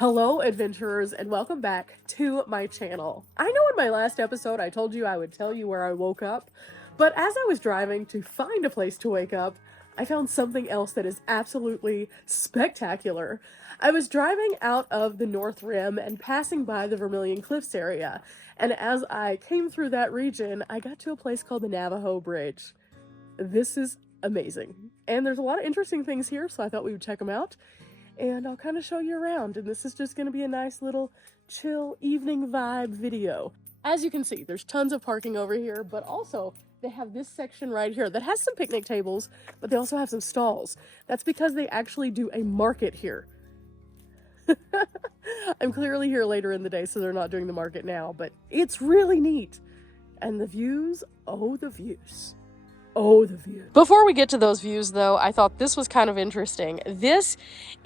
Hello adventurers and welcome back to my channel. I know in my last episode I told you I would tell you where I woke up, but as I was driving to find a place to wake up, I found something else that is absolutely spectacular. I was driving out of the North Rim and passing by the Vermilion Cliffs area, and as I came through that region, I got to a place called the Navajo Bridge. This is amazing, and there's a lot of interesting things here, so I thought we would check them out. And I'll kind of show you around, and this is just going to be a nice little chill evening vibe video. As you can see, there's tons of parking over here, but also they have this section right here that has some picnic tables, but they also have some stalls. That's because they actually do a market here. I'm clearly here later in the day, so they're not doing the market now, but it's really neat. And the views, oh, the views. Oh, the view. Before we get to those views, though, I thought this was kind of interesting. This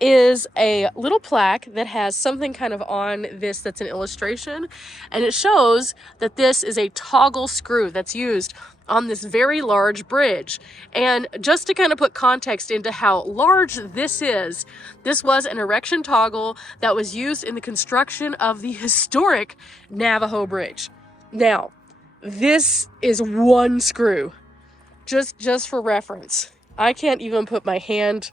is a little plaque that has something kind of on this that's an illustration, and it shows that this is a toggle screw that's used on this very large bridge. And just to kind of put context into how large this is, this was an erection toggle that was used in the construction of the historic Navajo Bridge. Now, this is one screw. Just for reference, I can't even put my hand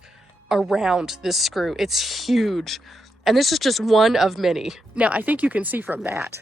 around this screw. It's huge. And this is just one of many. Now, I think you can see from that,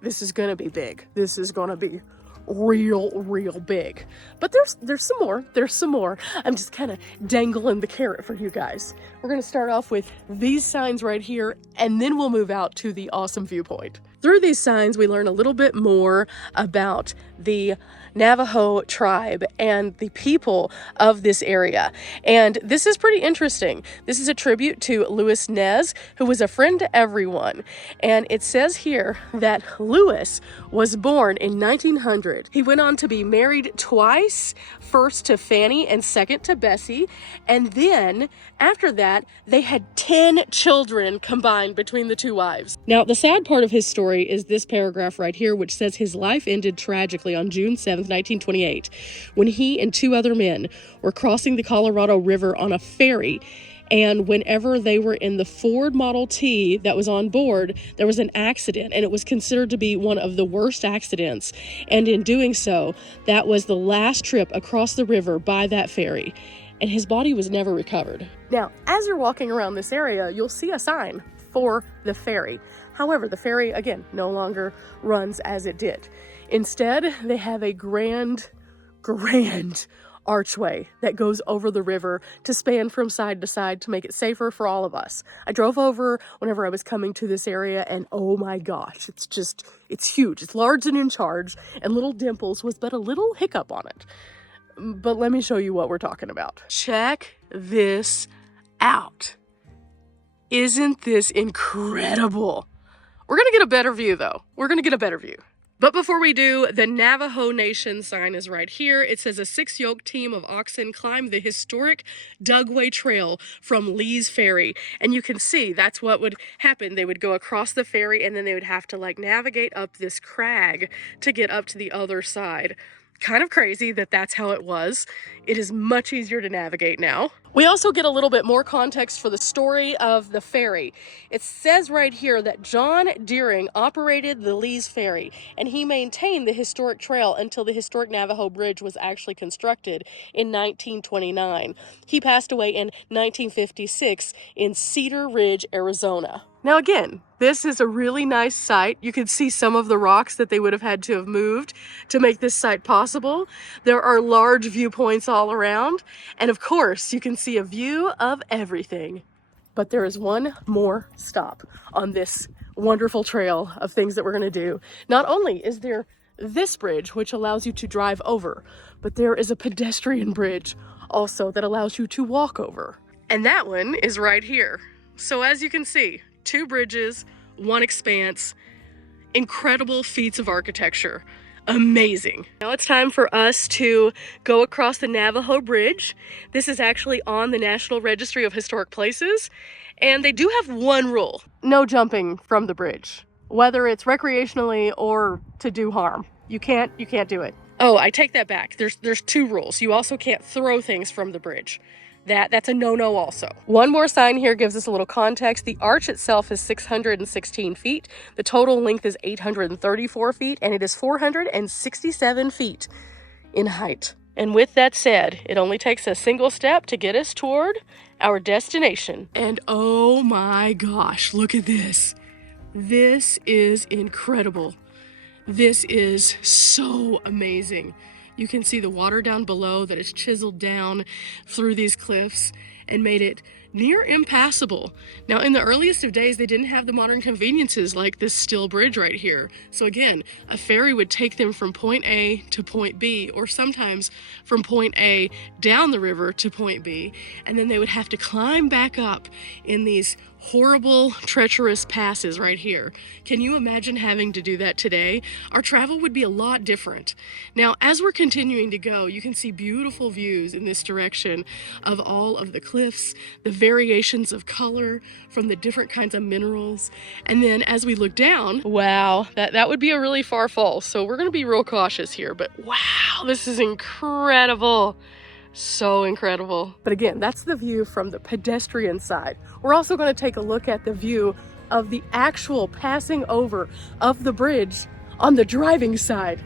this is going to be big. This is going to be real big. But there's some more. There's some more. I'm just kind of dangling the carrot for you guys. We're going to start off with these signs right here, and then we'll move out to the awesome viewpoint. Through these signs, we learn a little bit more about the Navajo tribe and the people of this area. And this is pretty interesting. This is a tribute to Louis Nez, who was a friend to everyone. And it says here that Louis was born in 1900. He went on to be married twice, first to Fanny and second to Bessie. And then after that, they had 10 children combined between the two wives. Now, the sad part of his story is this paragraph right here, which says his life ended tragically on June 7th, 1928, when he and two other men were crossing the Colorado River on a ferry. And whenever they were in the Ford Model T that was on board, there was an accident, and it was considered to be one of the worst accidents. And in doing so, that was the last trip across the river by that ferry. And his body was never recovered. Now, as you're walking around this area, you'll see a sign for the ferry. However, the ferry, again, no longer runs as it did. Instead, they have a grand archway that goes over the river to span from side to side to make it safer for all of us. I drove over whenever I was coming to this area, and oh my gosh, it's huge. It's large and in charge, and Little Dimples was but a little hiccup on it. But let me show you what we're talking about. Check this out. Isn't this incredible? We're going to get a better view, though. We're going to get a better view. But before we do, the Navajo Nation sign is right here. It says a 6-yoke team of oxen climbed the historic Dugway Trail from Lee's Ferry. And you can see that's what would happen. They would go across the ferry, and then they would have to navigate up this crag to get up to the other side. Kind of crazy that that's how it was. It is much easier to navigate now. We also get a little bit more context for the story of the ferry. It says right here that John Deering operated the Lee's Ferry, and he maintained the historic trail until the historic Navajo Bridge was actually constructed in 1929. He passed away in 1956 in Cedar Ridge, Arizona. Now again, this is a really nice site. You can see some of the rocks that they would have had to have moved to make this site possible. There are large viewpoints all around, and of course you can see a view of everything. But there is one more stop on this wonderful trail of things that we're going to do. Not only is there this bridge, which allows you to drive over, but there is a pedestrian bridge also that allows you to walk over. And that one is right here. So as you can see, 2 bridges, 1 expanse, incredible feats of architecture. Amazing. Now it's time for us to go across the Navajo Bridge. This is actually on the National Registry of Historic Places, and they do have one rule. No jumping from the bridge, whether it's recreationally or to do harm. You can't do it. Oh, I take that back. There's 2 rules. You also can't throw things from the bridge. That's a no-no also. One more sign here gives us a little context. The arch itself is 616 feet. The total length is 834 feet, and it is 467 feet in height. And with that said, it only takes a single step to get us toward our destination. And oh my gosh, look at this. This is incredible. This is so amazing. You can see the water down below that is chiseled down through these cliffs and made it near impassable. Now, in the earliest of days, they didn't have the modern conveniences like this steel bridge right here. So again, a ferry would take them from point A to point B, or sometimes from point A down the river to point B, and then they would have to climb back up in these horrible, treacherous passes right here. Can you imagine having to do that today? Our travel would be a lot different. Now, as we're continuing to go, you can see beautiful views in this direction of all of the cliffs, the variations of color from the different kinds of minerals. And then as we look down, wow, that would be a really far fall. So we're gonna be real cautious here, but wow, this is incredible. So incredible. But again, that's the view from the pedestrian side. We're also going to take a look at the view of the actual passing over of the bridge on the driving side.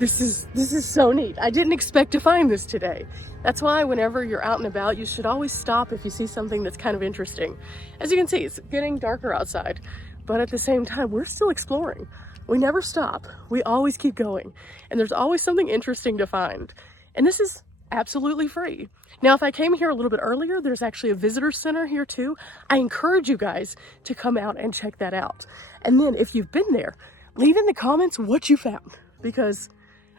This is so neat. I didn't expect to find this today. That's why whenever you're out and about, you should always stop if you see something that's kind of interesting. As you can see, it's getting darker outside, but at the same time, we're still exploring. We never stop. We always keep going, and there's always something interesting to find. And this is absolutely free. Now, if I came here a little bit earlier, there's actually a visitor center here too. I encourage you guys to come out and check that out. And then if you've been there, leave in the comments what you found, because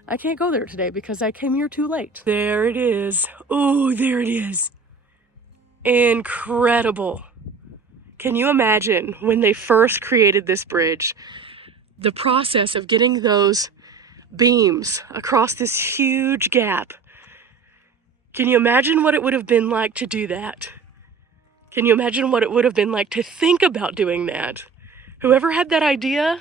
I can't go there today because I came here too late. There it is. Oh, there it is. Incredible. Can you imagine when they first created this bridge, the process of getting those beams across this huge gap? Can you imagine what it would have been like to do that? Can you imagine what it would have been like to think about doing that? Whoever had that idea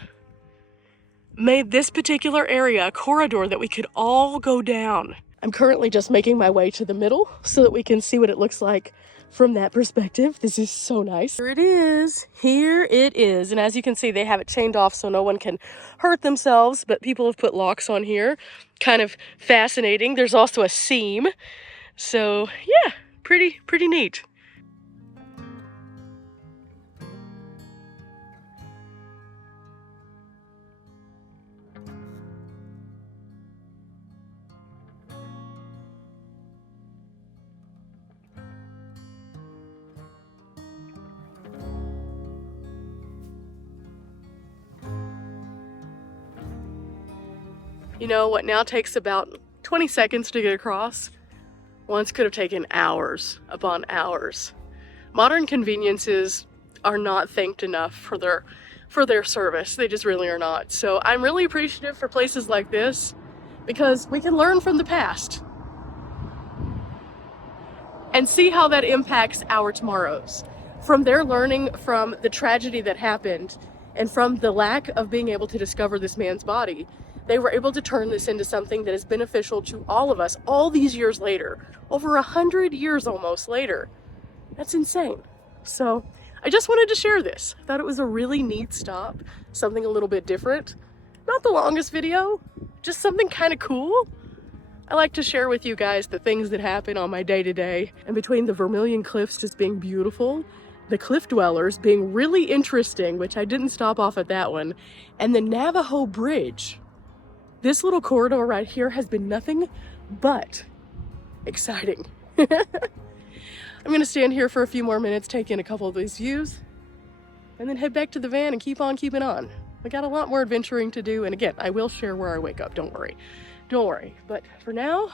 made this particular area a corridor that we could all go down. I'm currently just making my way to the middle so that we can see what it looks like from that perspective. This is so nice. Here it is. Here it is. And as you can see, they have it chained off so no one can hurt themselves, but people have put locks on here. Kind of fascinating. There's also a seam. So yeah, pretty neat. You know, what now takes about 20 seconds to get across, once could have taken hours upon hours. Modern conveniences are not thanked enough for their service. They just really are not. So I'm really appreciative for places like this because we can learn from the past and see how that impacts our tomorrows. From their learning from the tragedy that happened and from the lack of being able to discover this man's body, they were able to turn this into something that is beneficial to all of us all these years later, over 100 years almost later. That's insane. So I just wanted to share this. I thought it was a really neat stop, something a little bit different. Not the longest video, just something kind of cool. I like to share with you guys the things that happen on my day-to-day. And between the Vermilion Cliffs just being beautiful, the cliff dwellers being really interesting, which I didn't stop off at that one, and the Navajo Bridge, this little corridor right here has been nothing but exciting. I'm gonna stand here for a few more minutes, take in a couple of these views, and then head back to the van and keep on keeping on. I got a lot more adventuring to do, and again, I will share where I wake up, don't worry. Don't worry, but for now,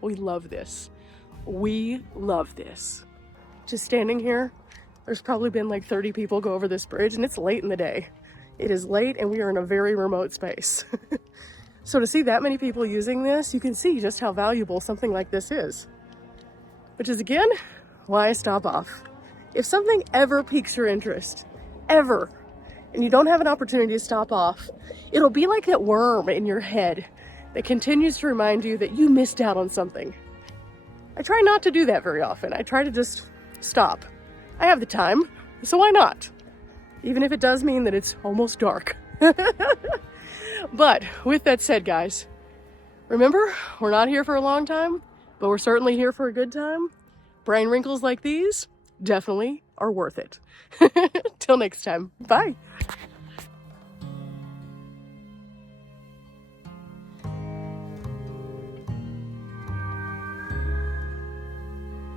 we love this. We love this. Just standing here, there's probably been like 30 people go over this bridge, and it's late in the day. It is late and we are in a very remote space. So to see that many people using this, you can see just how valuable something like this is. Which is again, why I stop off. If something ever piques your interest, ever, and you don't have an opportunity to stop off, it'll be like that worm in your head that continues to remind you that you missed out on something. I try not to do that very often. I try to just stop. I have the time, so why not? Even if it does mean that it's almost dark. But with that said, guys, remember, we're not here for a long time, but we're certainly here for a good time. Brain wrinkles like these definitely are worth it. Till next time, bye.